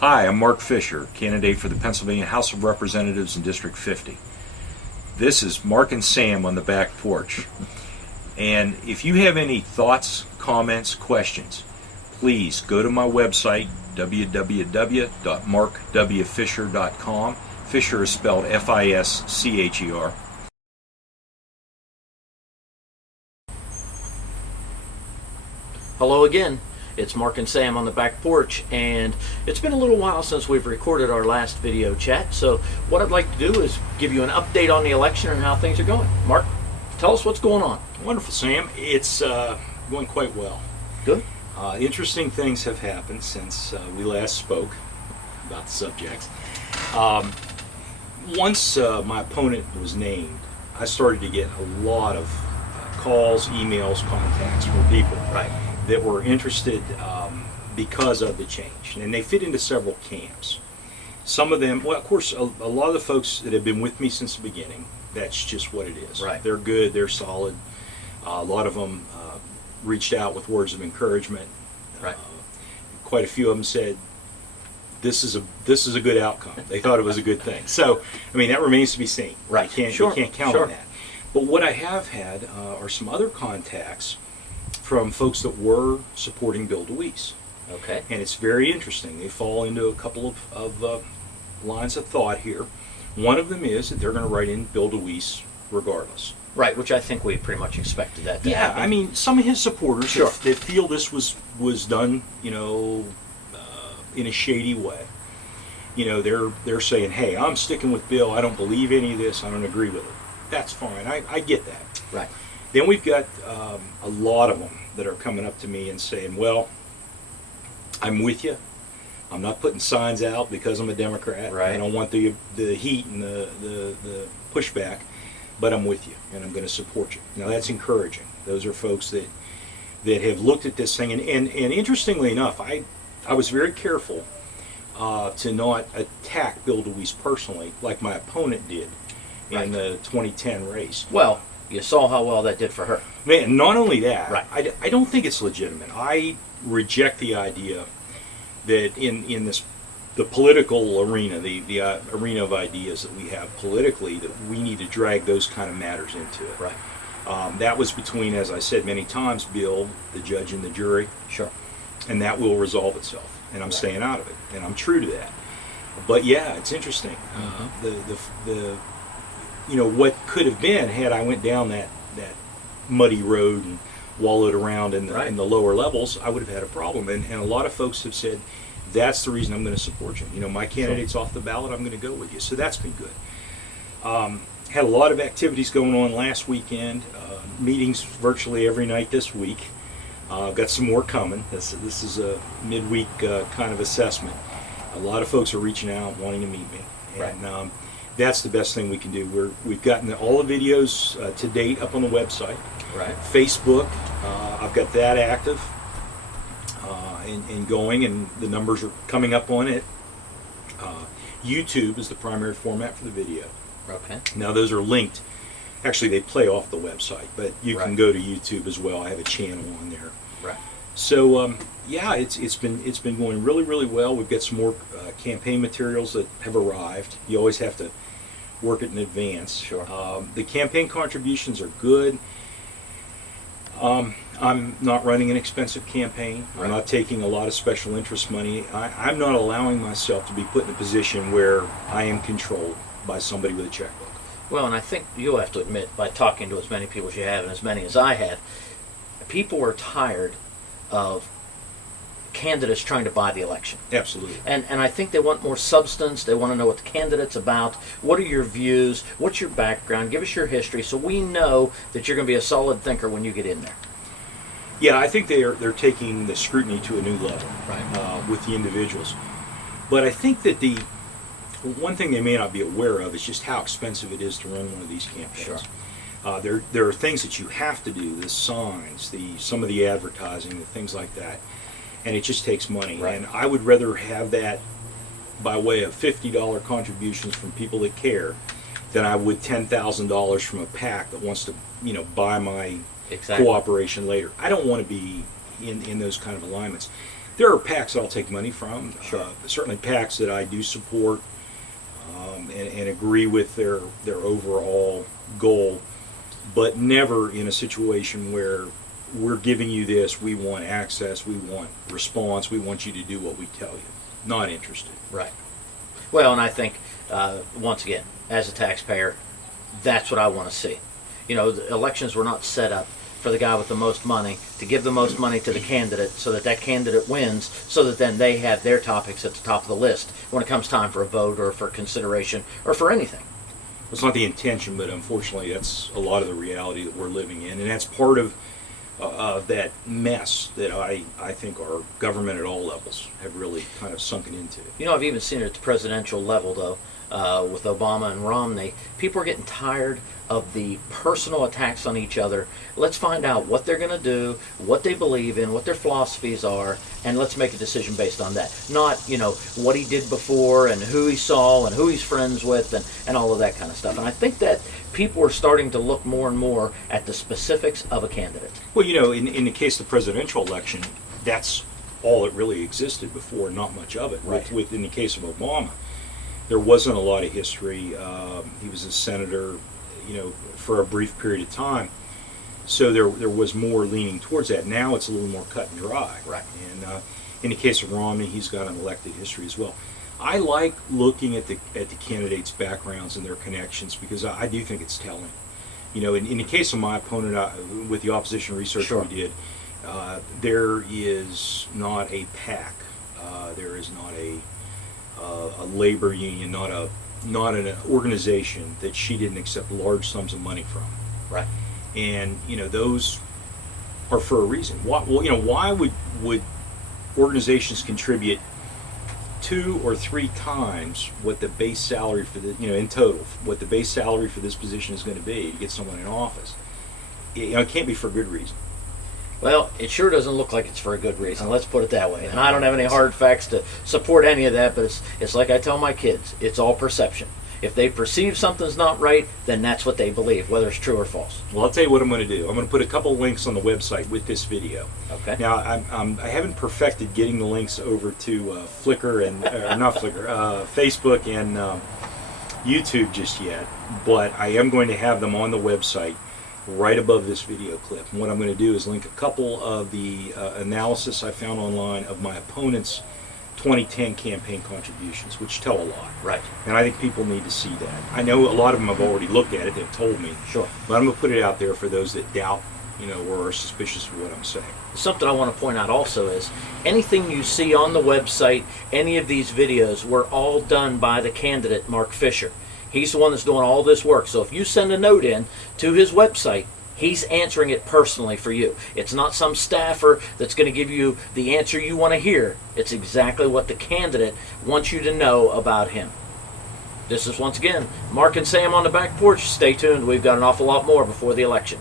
Hi, I'm Mark Fischer, candidate for the Pennsylvania House of Representatives in District 50. This is Mark and Sam on the back porch. And if you have any thoughts, comments, questions, please go to my website, www.markwfischer.com. Fischer is spelled F-I-S-C-H-E-R. Hello again. It's Mark and Sam on the back porch, and it's been a little while since we've recorded our last video chat, so what I'd like to do is give you an update on the election and how things are going. Mark, tell us what's going on. Wonderful, Sam. It's going quite well. Good. Interesting things have happened since we last spoke about the subjects. Once my opponent was named, I started to get a lot of calls, emails, contacts from people that were interested because of the change. And they fit into several camps. Some of them, well, of course, a lot of the folks that have been with me since the beginning, that's just what it is. Right. They're good, they're solid. A lot of them reached out with words of encouragement. Right. Quite a few of them said, this is a good outcome. They thought it was a good thing. So, I mean, that remains to be seen. Right. You can't count on that. But what I have had are some other contacts from folks that were supporting Bill DeWeese. Okay. And it's very interesting. They fall into a couple of lines of thought here. One of them is that they're going to write in Bill DeWeese regardless. Right, which I think we pretty much expected that to happen. I mean, some of his supporters that feel this was done, in a shady way. They're saying, hey, I'm sticking with Bill. I don't believe any of this. I don't agree with it. That's fine. I get that. Right. Then we've got a lot of them that are coming up to me and saying, well, I'm with you. I'm not putting signs out because I'm a Democrat. Right. I don't want the heat and the pushback, but I'm with you and I'm going to support you. Now that's encouraging. Those are folks that have looked at this thing. And interestingly enough, I was very careful to not attack Bill DeWeese personally like my opponent did in the 2010 race. Well, you saw how well that did for her. Man, not only that, Right. I don't think it's legitimate. I reject the idea that in the political arena, the arena of ideas that we have politically, that we need to drag those kind of matters into it. Right. That was between, as I said many times, Bill, the judge, and the jury. Sure. And that will resolve itself. And I'm staying out of it. And I'm true to that. But yeah, it's interesting. What could have been had I went down that muddy road and wallowed around in the lower levels, I would have had a problem. And a lot of folks have said, that's the reason I'm going to support you. My candidate's off the ballot, I'm going to go with you. So that's been good. Had a lot of activities going on last weekend, meetings virtually every night this week. Got some more coming. This is a midweek kind of assessment. A lot of folks are reaching out, wanting to meet me. And that's the best thing we can do. We've gotten all the videos to date up on the website. Right. Facebook, I've got that active and going, and the numbers are coming up on it. YouTube is the primary format for the video. Okay. Now those are linked. Actually, they play off the website, but you can go to YouTube as well. I have a channel on there. Right. So it's been going really, really well. We've got some more campaign materials that have arrived. You always have to work it in advance. Sure. The campaign contributions are good. I'm not running an expensive campaign. Right. I'm not taking a lot of special interest money. I'm not allowing myself to be put in a position where I am controlled by somebody with a checkbook. Well, and I think you'll have to admit, by talking to as many people as you have and as many as I have, people are tired of candidates trying to buy the election. Absolutely. And I think they want more substance. They want to know what the candidate's about. What are your views? What's your background? Give us your history so we know that you're going to be a solid thinker when you get in there. Yeah, I think they're taking the scrutiny to a new level with the individuals. But I think that the one thing they may not be aware of is just how expensive it is to run one of these campaigns. Sure. There are things that you have to do, the signs, some of the advertising, the things like that, and it just takes money. Right. And I would rather have that by way of $50 contributions from people that care than I would $10,000 from a PAC that wants to, buy my cooperation later. I don't want to be in those kind of alignments. There are PACs that I'll take money from. Sure. Certainly PACs that I do support and agree with their overall goal, but never in a situation where we're giving you this, we want access, we want response, we want you to do what we tell you. Not interested. Right. Well, and I think, once again, as a taxpayer, that's what I want to see. You know, the elections were not set up for the guy with the most money to give the most money to the candidate so that that candidate wins, so that then they have their topics at the top of the list when it comes time for a vote or for consideration or for anything. It's not the intention, but unfortunately that's a lot of the reality that we're living in, and that's part of that mess that I think our government at all levels have really kind of sunken into. You know, I've even seen it at the presidential level, though, with Obama and Romney. People are getting tired of the personal attacks on each other. Let's find out what they're going to do, what they believe in, what their philosophies are, and let's make a decision based on that. Not, you know, what he did before and who he saw and who he's friends with and all of that kind of stuff. And I think that people are starting to look more and more at the specifics of a candidate. Well, you know, in the case of the presidential election, that's all that really existed before, not much of it. Right. With in the case of Obama, there wasn't a lot of history. He was a senator, you know, for a brief period of time. So there was more leaning towards that. Now it's a little more cut and dry. Right. And in the case of Romney, he's got an elected history as well. I like looking at the candidates' backgrounds and their connections because I do think it's telling. You know, in the case of my opponent, with the opposition research Sure. we did, there is not a PAC, there is not a labor union, not an organization that she didn't accept large sums of money from. Right. And you know, those are for a reason. Why would organizations contribute 2 or 3 times what the base salary for the, you know, in total, what the base salary for this position is going to be to get someone in office? It can't be for a good reason. Well, it sure doesn't look like it's for a good reason. Let's put it that way. And I don't have any hard facts to support any of that, but it's like I tell my kids, it's all perception. If they perceive something's not right, then that's what they believe, whether it's true or false. Well, I'll tell you what I'm going to do. I'm going to put a couple links on the website with this video. Okay. Now, I haven't perfected getting the links over to Flickr and not Flickr, Facebook and YouTube just yet, but I am going to have them on the website right above this video clip. And what I'm going to do is link a couple of the analysis I found online of my opponent's 2010 campaign contributions, which tell a lot. Right. And I think people need to see that. I know a lot of them have already looked at it, they've told me. Sure. But I'm going to put it out there for those that doubt, you know, or are suspicious of what I'm saying. Something I want to point out also is anything you see on the website, any of these videos, were all done by the candidate, Mark Fischer. He's the one that's doing all this work. So if you send a note in to his website, he's answering it personally for you. It's not some staffer that's going to give you the answer you want to hear. It's exactly what the candidate wants you to know about him. This is, once again, Mark and Sam on the Back Porch. Stay tuned. We've got an awful lot more before the election.